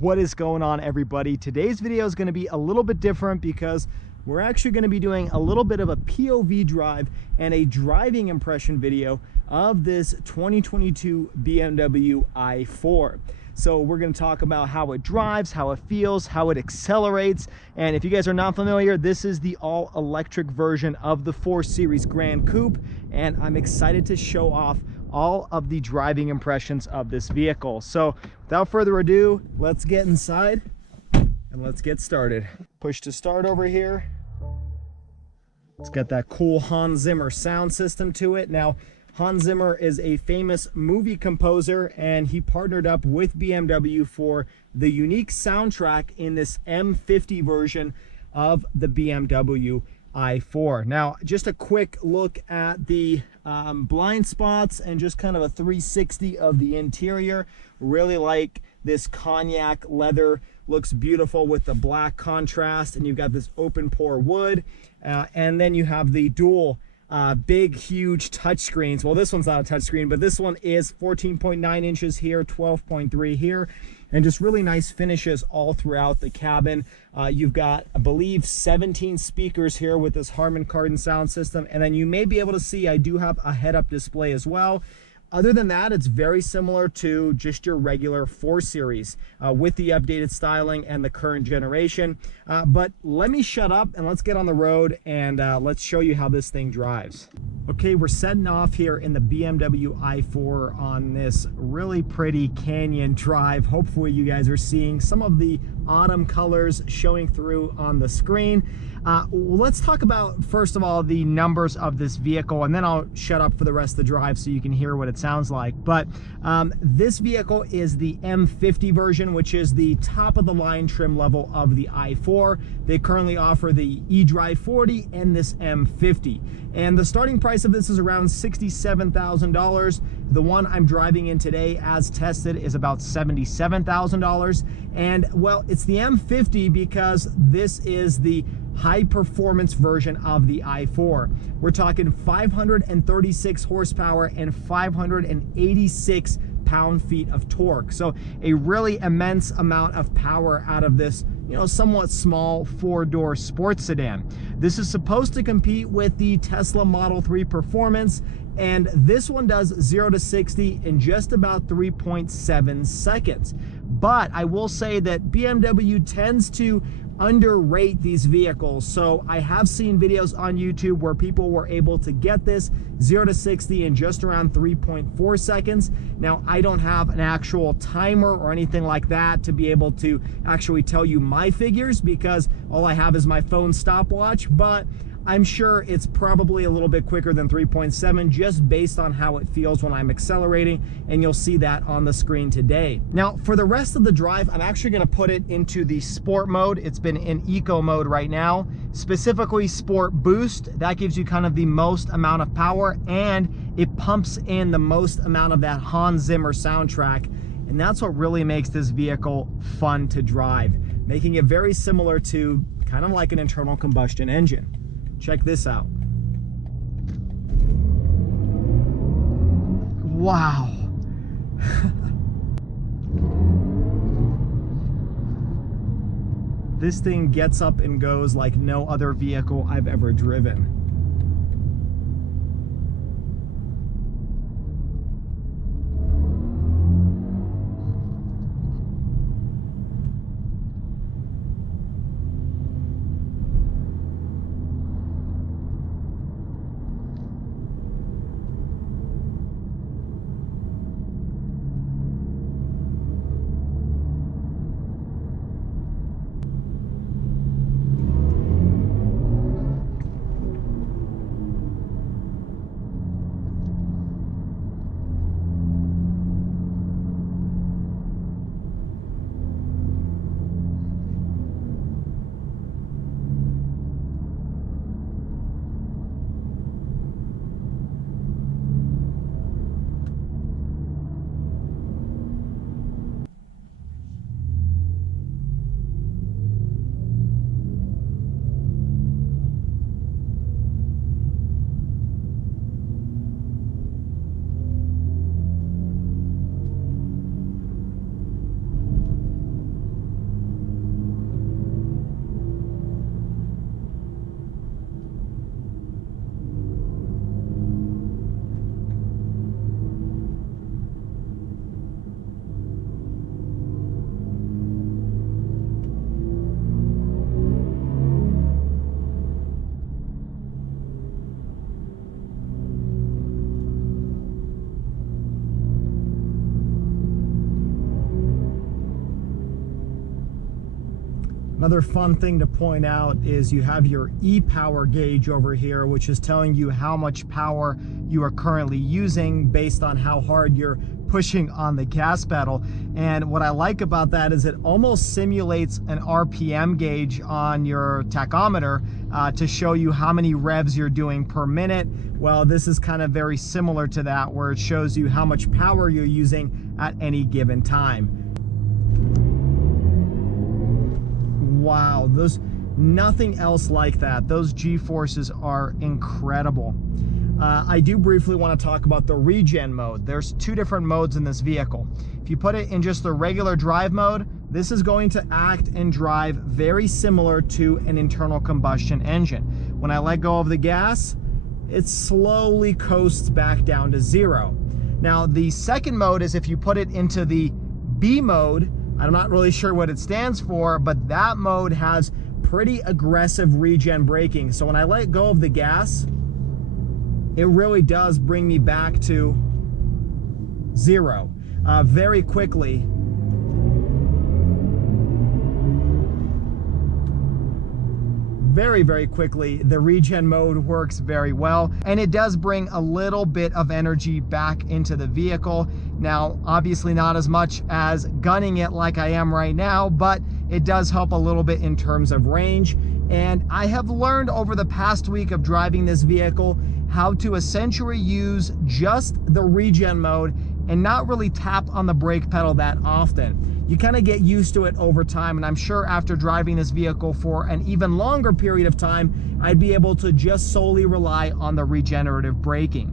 What is going on, everybody? Today's video is going to be a little bit different because we're actually going to be doing a little bit of a POV drive and a driving impression video of this 2022 BMW i4. So we're going to talk about how it drives, how it feels, how it accelerates. And if you guys are not familiar, this is the all-electric version of the 4 Series Grand Coupe, and I'm excited to show off all of the driving impressions of this vehicle. So without further ado, let's get inside and let's get started. Push to start over here. It's got that cool Hans Zimmer sound system to it. Now, Hans Zimmer is a famous movie composer, and he partnered up with BMW for the unique soundtrack in this M50 version of the BMW i4. Now, just a quick look at the blind spots and just kind of a 360 of the interior. Really like this cognac leather, looks beautiful with the black contrast, and you've got this open pore wood, and then you have the dual big huge touch screens. Well, this one's not a touch screen, but this one is 14.9 inches here, 12.3 here, and just really nice finishes all throughout the cabin. You've got, I believe, 17 speakers here with this Harman Kardon sound system, and then you may be able to see I do have a head-up display as well. Other than that, it's very similar to just your regular 4 Series with the updated styling and the current generation. But let me shut up and let's get on the road and let's show you how this thing drives. Okay, we're setting off here in the BMW i4 on this really pretty canyon drive. Hopefully you guys are seeing some of the autumn colors showing through on the screen. Let's talk about, first of all, the numbers of this vehicle, and then I'll shut up for the rest of the drive so you can hear what it sounds like. But this vehicle is the M50 version, which is the top of the line trim level of the i4. They currently offer the eDrive 40 and this M50. And the starting price of this is around $67,000. The one I'm driving in today, as tested, is about $77,000. And well, it's the M50 because this is the high performance version of the i4. We're talking 536 horsepower and 586 pound-feet of torque. So a really immense amount of power out of this, you know, somewhat small 4-door sports sedan. This is supposed to compete with the Tesla Model 3 Performance, and this one does 0 to 60 in just about 3.7 seconds. But I will say that BMW tends to underrate these vehicles. So I have seen videos on YouTube where people were able to get this 0 to 60 in just around 3.4 seconds. Now, I don't have an actual timer or anything like that to be able to actually tell you my figures because all I have is my phone stopwatch, but I'm sure it's probably a little bit quicker than 3.7 just based on how it feels when I'm accelerating, and you'll see that on the screen today. Now, for the rest of the drive, I'm actually going to put it into the sport mode. It's been in eco mode right now, specifically Sport Boost. That gives you kind of the most amount of power, and it pumps in the most amount of that Hans Zimmer soundtrack, and that's what really makes this vehicle fun to drive, making it very similar to kind of like an internal combustion engine. Check this out. Wow. This thing gets up and goes like no other vehicle I've ever driven. Another fun thing to point out is you have your e-power gauge over here, which is telling you how much power you are currently using based on how hard you're pushing on the gas pedal. And what I like about that is it almost simulates an RPM gauge on your tachometer to show you how many revs you're doing per minute. Well, this is kind of very similar to that, where it shows you how much power you're using at any given time. Wow, nothing else like that. Those G-forces are incredible. I do briefly want to talk about the regen mode. There's two different modes in this vehicle. If you put it in just the regular drive mode, this is going to act and drive very similar to an internal combustion engine. When I let go of the gas, it slowly coasts back down to 0. Now, the second mode is if you put it into the B mode. I'm not really sure what it stands for, but that mode has pretty aggressive regen braking. So when I let go of the gas, it really does bring me back to 0 very quickly. Very quickly. The regen mode works very well, and it does bring a little bit of energy back into the vehicle. Now, obviously not as much as gunning it like I am right now, but it does help a little bit in terms of range. And I have learned over the past week of driving this vehicle how to essentially use just the regen mode and not really tap on the brake pedal that often. You kind of get used to it over time, and I'm sure after driving this vehicle for an even longer period of time, I'd be able to just solely rely on the regenerative braking.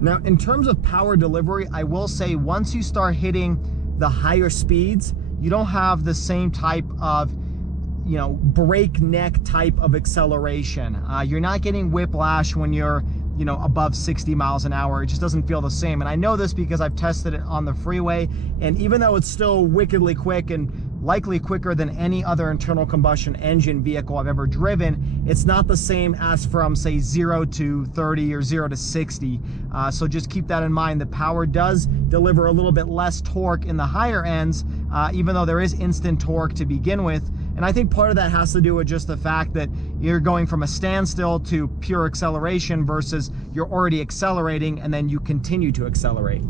Now, in terms of power delivery, I will say once you start hitting the higher speeds, you don't have the same type of breakneck type of acceleration. You're not getting whiplash when you're above 60 miles an hour. It just doesn't feel the same. And I know this because I've tested it on the freeway, and even though it's still wickedly quick and likely quicker than any other internal combustion engine vehicle I've ever driven, it's not the same as from, say, 0 to 30 or 0 to 60. So just keep that in mind. The power does deliver a little bit less torque in the higher ends, even though there is instant torque to begin with. And I think part of that has to do with just the fact that you're going from a standstill to pure acceleration versus you're already accelerating and then you continue to accelerate.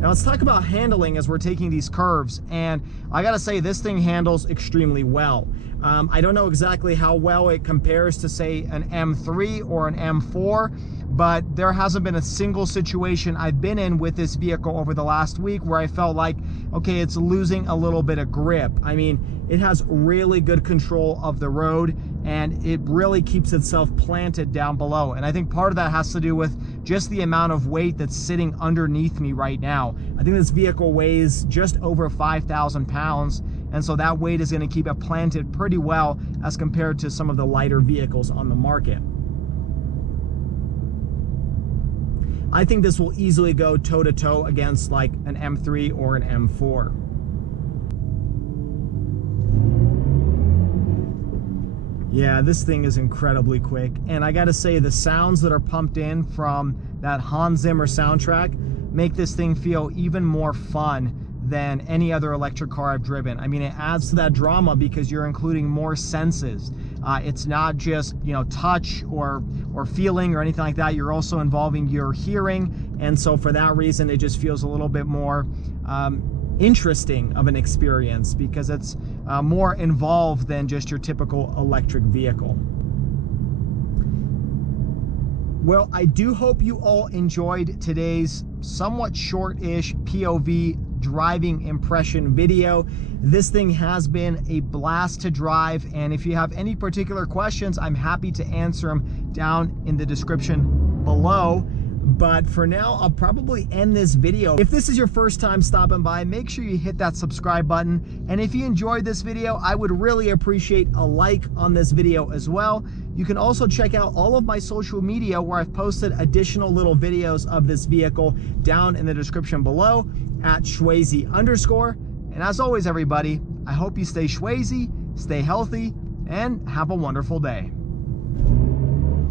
Now let's talk about handling as we're taking these curves, and I gotta say this thing handles extremely well. I don't know exactly how well it compares to, say, an M3 or an M4, but there hasn't been a single situation I've been in with this vehicle over the last week where I felt like, okay, it's losing a little bit of grip. I mean, it has really good control of the road, and it really keeps itself planted down below. And I think part of that has to do with just the amount of weight that's sitting underneath me right now. I think this vehicle weighs just over 5,000 pounds, and so that weight is going to keep it planted pretty well as compared to some of the lighter vehicles on the market. I think this will easily go toe-to-toe against like an M3 or an M4. Yeah, this thing is incredibly quick, and I gotta say the sounds that are pumped in from that Hans Zimmer soundtrack make this thing feel even more fun than any other electric car I've driven. I mean, it adds to that drama because you're including more senses. It's not just, touch or feeling or anything like that. You're also involving your hearing, and so for that reason, it just feels a little bit more interesting of an experience because it's more involved than just your typical electric vehicle. Well, I do hope you all enjoyed today's somewhat short-ish POV driving impression video. This thing has been a blast to drive, and if you have any particular questions, I'm happy to answer them down in the description below. But for now, I'll probably end this video. If this is your first time stopping by, make sure you hit that subscribe button. And if you enjoyed this video, I would really appreciate a like on this video as well. You can also check out all of my social media where I've posted additional little videos of this vehicle down in the description below at Schwazy_. And as always, everybody, I hope you stay Schwazy, stay healthy, and have a wonderful day.